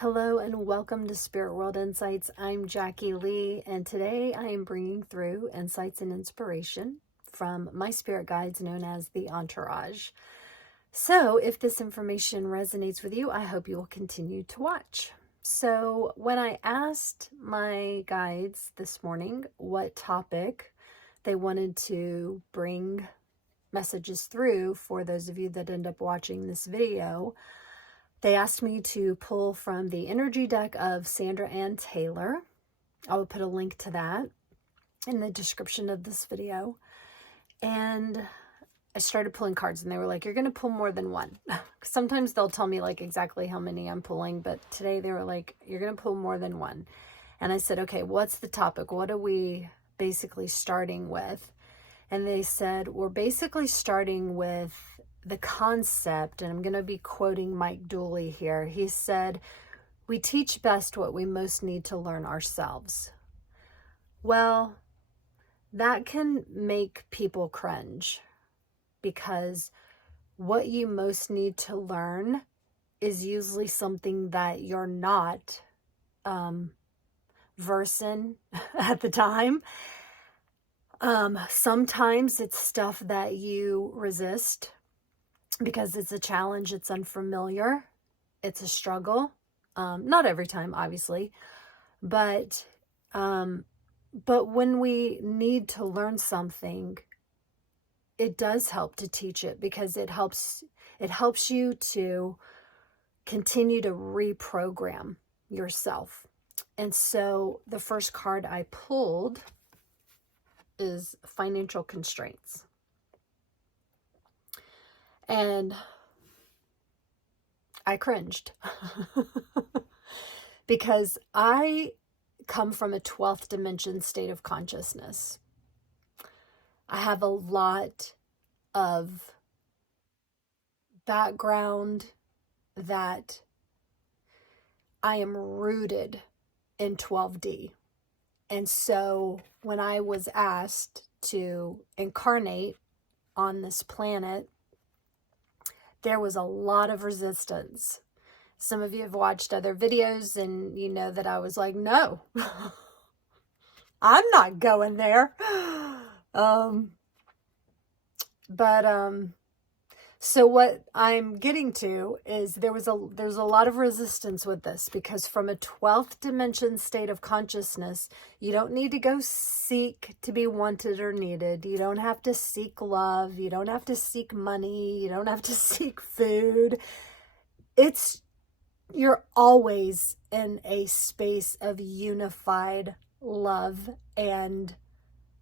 Hello and welcome to Spirit World Insights. I'm Jackie Lee, and today I am bringing through insights and inspiration from my spirit guides known as the Entourage. So if this information resonates with you, I hope you will continue to watch. So when I asked my guides this morning what topic they wanted to bring messages through for those of you that end up watching this video, they asked me to pull from the energy deck of Sandra Ann Taylor. I will put a link to that in the description of this video. And I started pulling cards and they were like, you're going to pull more than one. Sometimes they'll tell me like exactly how many I'm pulling, but today they were like, you're going to pull more than one. And I said, okay, what's the topic? What are we basically starting with? And they said, we're basically starting with the concept, and I'm going to be quoting Mike Dooley here. He said, we teach best what we most need to learn ourselves. Well, that can make people cringe because what you most need to learn is usually something that you're not versing at the time. Sometimes it's stuff that you resist because it's a challenge, it's unfamiliar, it's a struggle. Not every time, obviously, but when we need to learn something, it does help to teach it because it helps you to continue to reprogram yourself. And so the first card I pulled is financial constraints. And I cringed because I come from a 12th dimension state of consciousness. I have a lot of background that I am rooted in 12D. And so when I was asked to incarnate on this planet, there was a lot of resistance. Some of you have watched other videos and you know that I was like, no, I'm not going there. So what I'm getting to is there's a lot of resistance with this because from a 12th dimension state of consciousness, you don't need to go seek to be wanted or needed. You don't have to seek love. You don't have to seek money. You don't have to seek food. You're always in a space of unified love and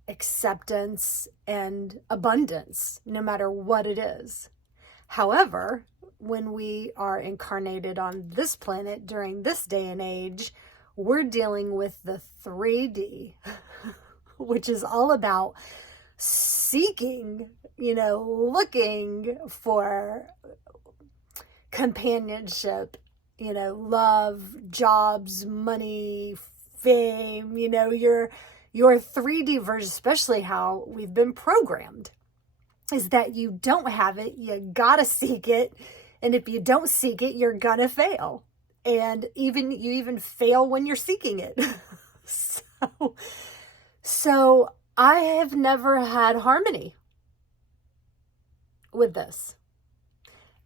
acceptance and abundance, no matter what it is. However, when we are incarnated on this planet during this day and age, we're dealing with the 3D, which is all about seeking, looking for companionship, love, jobs, money, fame, your 3D version, especially how we've been programmed, is that you don't have it, you gotta seek it, and if you don't seek it, you're gonna fail. And you even fail when you're seeking it. So I have never had harmony with this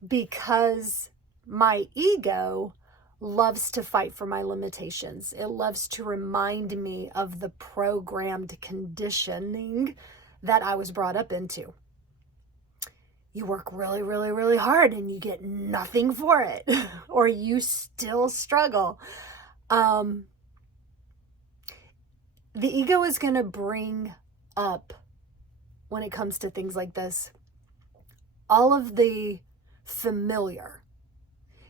because my ego loves to fight for my limitations. It loves to remind me of the programmed conditioning that I was brought up into. You work really, really, really hard and you get nothing for it, or you still struggle. The ego is going to bring up, when it comes to things like this, all of the familiar.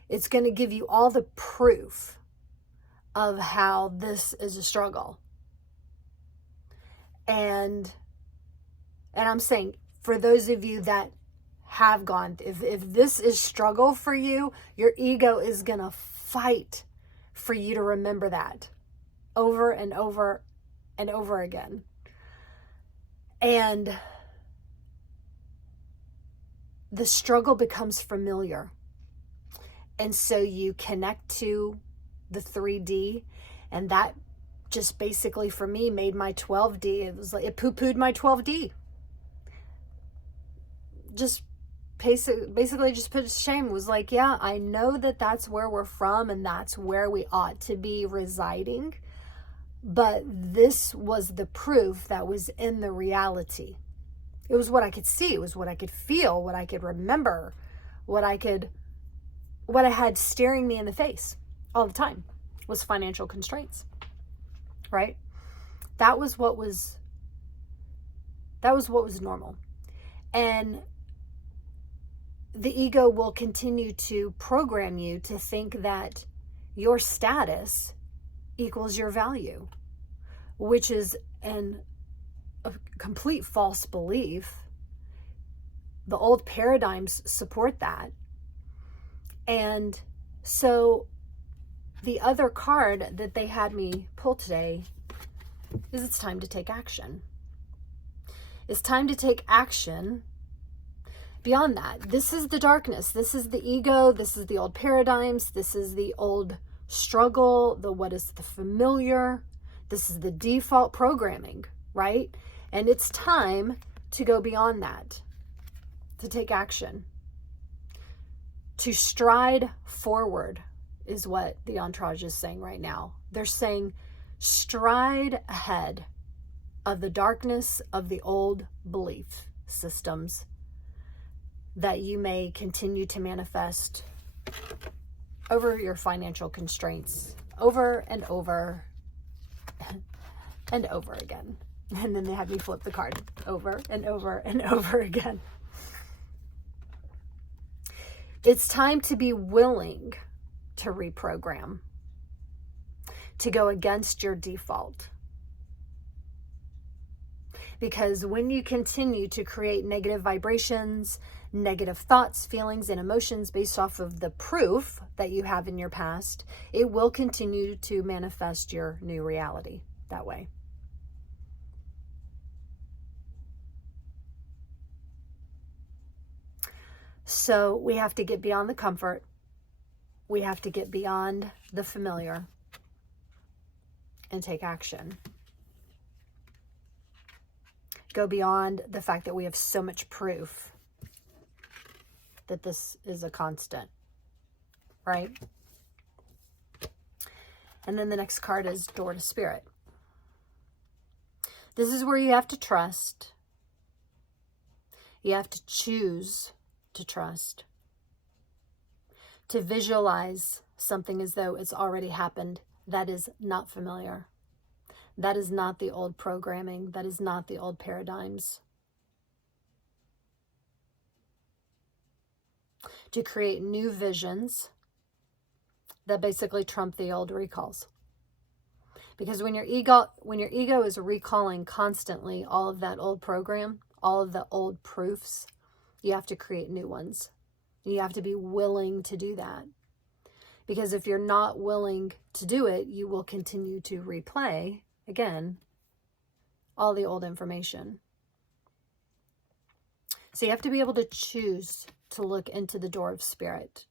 It's going to give you all the proof of how this is a struggle. And I'm saying, for those of you that have gone, if this is struggle for you, your ego is going to fight for you to remember that over and over and over again. And the struggle becomes familiar. And so you connect to the 3D. And that just basically for me made my 12D. It was like it poo-pooed my 12D. Just basically just put it to shame. It was like, yeah, I know that that's where we're from and that's where we ought to be residing. But this was the proof that was in the reality. It was what I could see. It was what I could feel, what I could remember, what I had staring me in the face all the time was financial constraints, right? That was what was normal. And the ego will continue to program you to think that your status equals your value, which is a complete false belief. The old paradigms support that. And so the other card that they had me pull today is it's time to take action. It's time to take action. Beyond that, this is the darkness. This is the ego. This is the old paradigms. This is the old struggle, what is the familiar. This is the default programming, right? And it's time to go beyond that, to take action, to stride forward is what the Entourage is saying right now. They're saying stride ahead of the darkness of the old belief systems that you may continue to manifest over your financial constraints over and over and over again. And then they had me flip the card over and over and over again. It's time to be willing to reprogram, to go against your default. Because when you continue to create negative vibrations, negative thoughts, feelings, and emotions based off of the proof that you have in your past, it will continue to manifest your new reality that way. So we have to get beyond the comfort. We have to get beyond the familiar and take action. Go beyond the fact that we have so much proof that this is a constant, right? And then the next card is Door to Spirit. This is where you have to trust. You have to choose to trust. To visualize something as though it's already happened. That is not familiar. That is not the old programming. That is not the old paradigms. To create new visions that basically trump the old recalls. Because when your ego is recalling constantly all of that old program, all of the old proofs, you have to create new ones. You have to be willing to do that. Because if you're not willing to do it, you will continue to replay, again, all the old information. So you have to be able to choose to look into the door of spirit.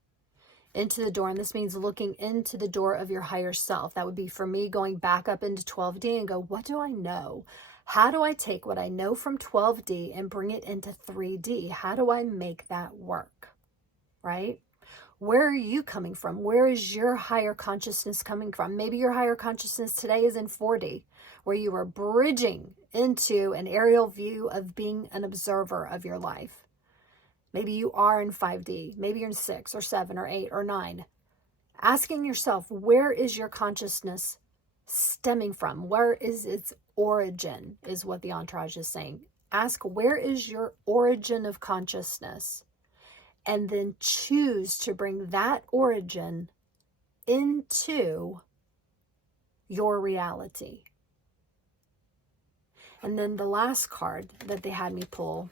Into the door, and this means looking into the door of your higher self. That would be for me going back up into 12D and go, what do I know? How do I take what I know from 12D and bring it into 3D? How do I make that work? Right? Where are you coming from? Where is your higher consciousness coming from? Maybe your higher consciousness today is in 4D, where you are bridging into an aerial view of being an observer of your life. Maybe you are in 5D. Maybe you're in 6 or 7 or 8 or 9. Asking yourself, where is your consciousness stemming from? Where is its origin, is what the Entourage is saying. Ask, where is your origin of consciousness? And then choose to bring that origin into your reality. And then the last card that they had me pull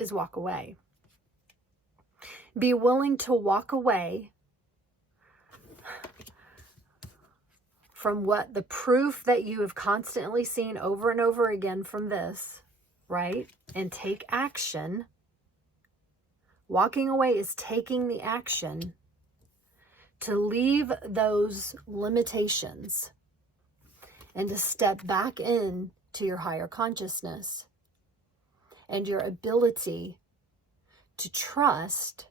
is walk away. Be willing to walk away from what the proof that you have constantly seen over and over again from this, right? And take action. Walking away is taking the action to leave those limitations and to step back in to your higher consciousness and your ability to trust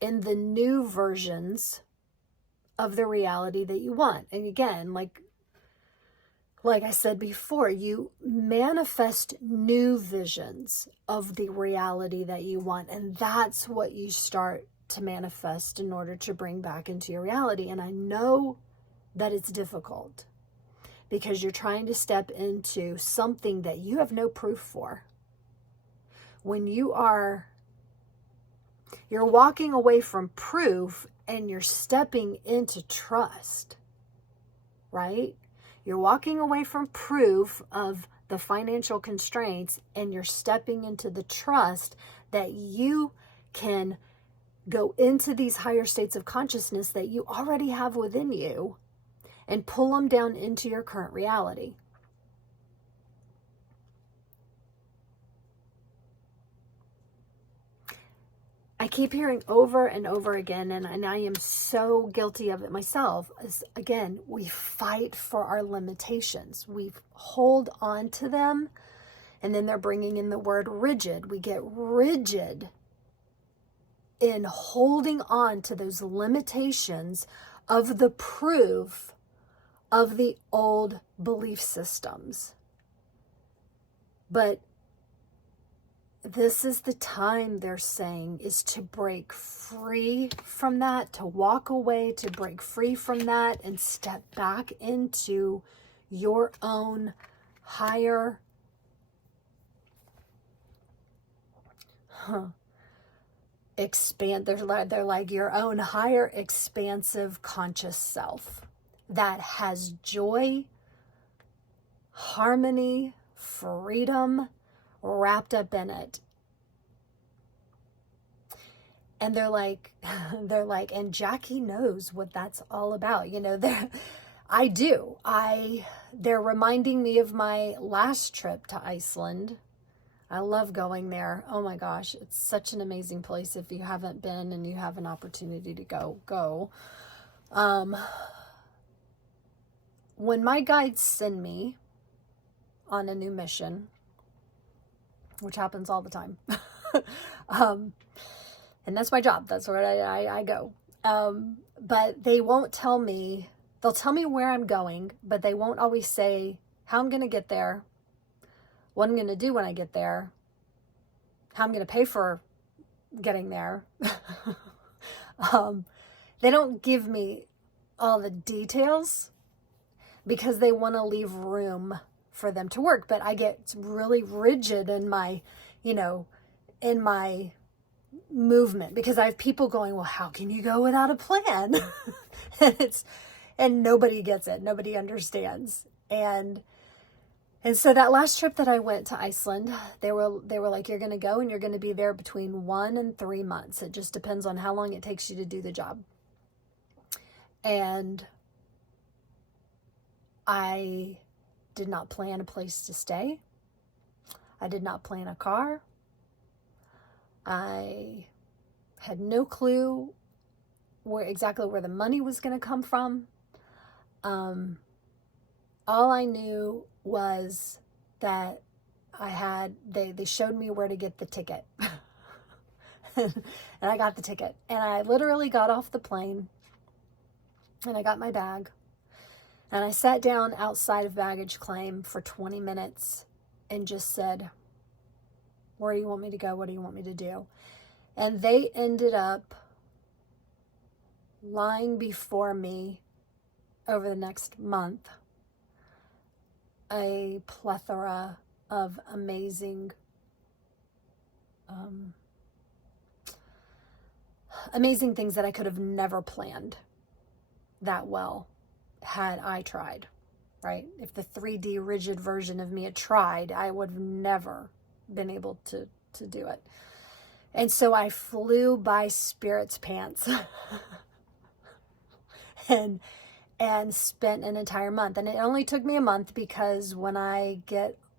in the new versions of the reality that you want. And again, like I said before, you manifest new visions of the reality that you want. And that's what you start to manifest in order to bring back into your reality. And I know that it's difficult because you're trying to step into something that you have no proof for. When you're walking away from proof and you're stepping into trust, right? You're walking away from proof of the financial constraints and you're stepping into the trust that you can go into these higher states of consciousness that you already have within you and pull them down into your current reality. I keep hearing over and over again, and I am so guilty of it myself, is again, we fight for our limitations. We hold on to them, and then they're bringing in the word rigid. We get rigid in holding on to those limitations of the proof of the old belief systems. But this is the time, they're saying, is to break free from that, to walk away, to break free from that and step back into your own higher they're like your own higher expansive conscious self that has joy, harmony, freedom wrapped up in it. And they're like, and Jackie knows what that's all about. You know, they're reminding me of my last trip to Iceland. I love going there. Oh my gosh, it's such an amazing place. If you haven't been and you have an opportunity to go. When my guides send me on a new mission, which happens all the time, and that's my job. That's where I go. But they won't tell me, they'll tell me where I'm going, but they won't always say how I'm going to get there, what I'm going to do when I get there, how I'm going to pay for getting there. They don't give me all the details because they want to leave room for them to work. But I get really rigid in my, in my movement because I have people going, well, how can you go without a plan? and nobody gets it. Nobody understands. And so that last trip that I went to Iceland, they were like, you're going to go and you're going to be there between 1 and 3 months. It just depends on how long it takes you to do the job. And I did not plan a place to stay. I did not plan a car. I had no clue exactly where the money was going to come from. All I knew was that they showed me where to get the ticket. And I got the ticket. And I literally got off the plane and I got my bag. And I sat down outside of baggage claim for 20 minutes and just said, where do you want me to go? What do you want me to do? And they ended up lying before me over the next month a plethora of amazing things that I could have never planned that well had I tried, right? If the 3D rigid version of me had tried, I would have never been able to do it. And so I flew by Spirit's pants and spent an entire month. And it only took me a month because when I'm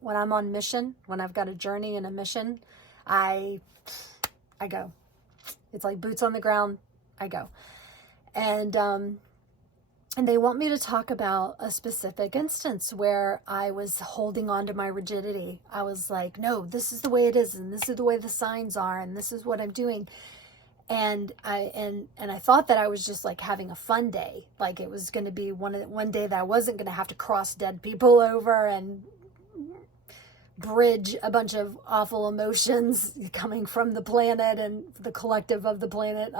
on mission, when I've got a journey and a mission, I go. It's like boots on the ground. I go. And they want me to talk about a specific instance where I was holding on to my rigidity. I was like, no, this is the way it is, and this is the way the signs are, and this is what I'm doing. And I thought that I was just like having a fun day. Like it was going to be one day that I wasn't going to have to cross dead people over and bridge a bunch of awful emotions coming from the planet and the collective of the planet,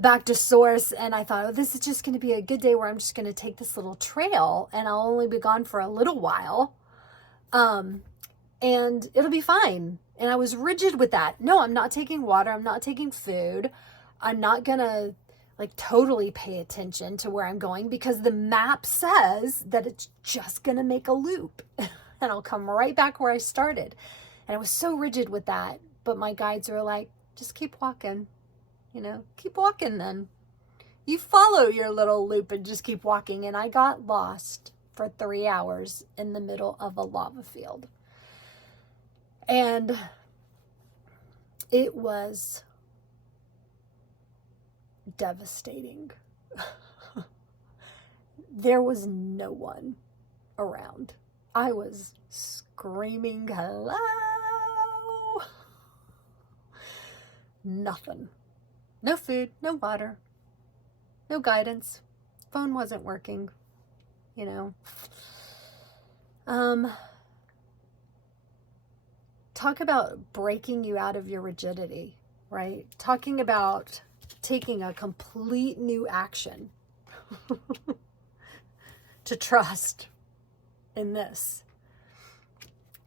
back to source. And I thought, oh, this is just going to be a good day where I'm just going to take this little trail and I'll only be gone for a little while. And it'll be fine. And I was rigid with that. No, I'm not taking water. I'm not taking food. I'm not going to like totally pay attention to where I'm going because the map says that it's just going to make a loop and I'll come right back where I started. And I was so rigid with that. But my guides were like, just keep walking. You know, keep walking then. You follow your little loop and just keep walking. And I got lost for 3 hours in the middle of a lava field. And it was devastating. There was no one around. I was screaming, hello. Nothing. No food, no water, no guidance. Phone wasn't working, you know. Talk about breaking you out of your rigidity, right? Talking about taking a complete new action to trust in this.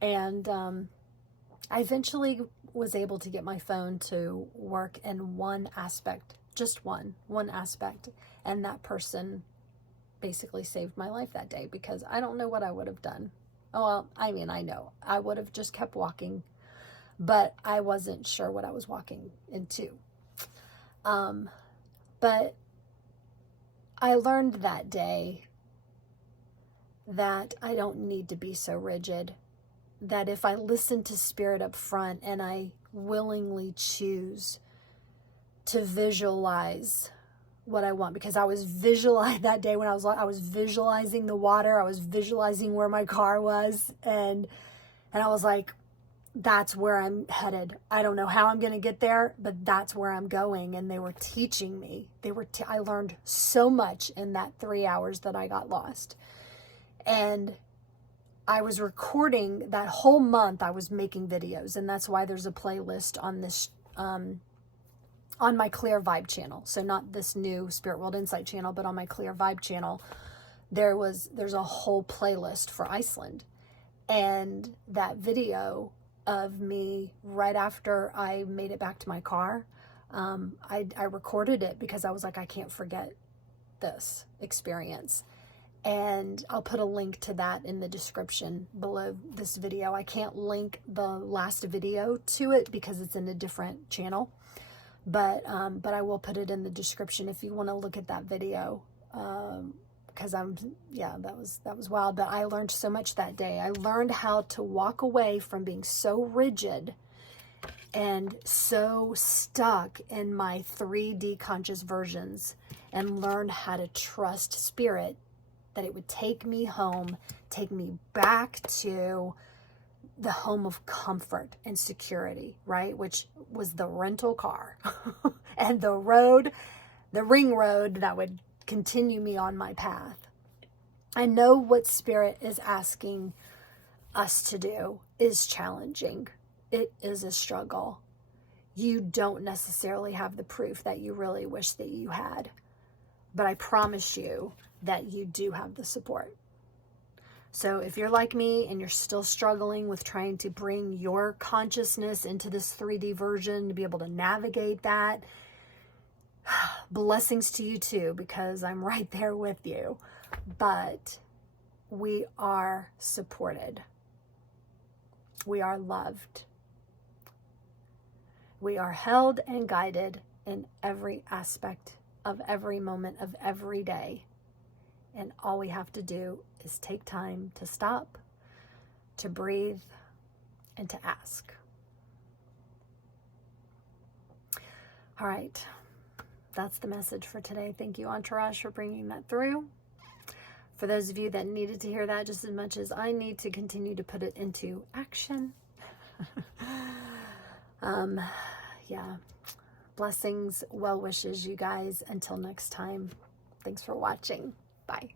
And I eventually was able to get my phone to work in one aspect, just one aspect. And that person basically saved my life that day because I don't know what I would have done. Oh, well, I mean, I know I would have just kept walking, but I wasn't sure what I was walking into. But I learned that day that I don't need to be so rigid. That if I listen to Spirit up front and I willingly choose to visualize what I want, because I was visualizing that day when I was visualizing the water, I was visualizing where my car was, and I was like, that's where I'm headed. I don't know how I'm going to get there, but that's where I'm going. And they were teaching me. I learned so much in that 3 hours that I got lost. And I was recording that whole month. I was making videos, and that's why there's a playlist on this, on my Clear Vibe channel. So not this new Spirit World Insight channel, but on my Clear Vibe channel, there's a whole playlist for Iceland. And that video of me right after I made it back to my car, I recorded it because I was like, I can't forget this experience. And I'll put a link to that in the description below this video. I can't link the last video to it because it's in a different channel, but I will put it in the description if you want to look at that video. Because that was wild. But I learned so much that day. I learned how to walk away from being so rigid and so stuck in my 3D conscious versions, and learn how to trust Spirit, that it would take me home, take me back to the home of comfort and security, right? Which was the rental car and the road, the ring road that would continue me on my path. I know what Spirit is asking us to do is challenging. It is a struggle. You don't necessarily have the proof that you really wish that you had, but I promise you that you do have the support. So if you're like me and you're still struggling with trying to bring your consciousness into this 3D version to be able to navigate that, blessings to you too, because I'm right there with you. But we are supported. We are loved. We are held and guided in every aspect of every moment of every day. And all we have to do is take time to stop, to breathe, and to ask. All right. that's the message for today. Thank you, Entourage, for bringing that through. For those of you that needed to hear that just as much as I need to continue to put it into action. Yeah. Blessings, well wishes, you guys. Until next time, thanks for watching. Bye.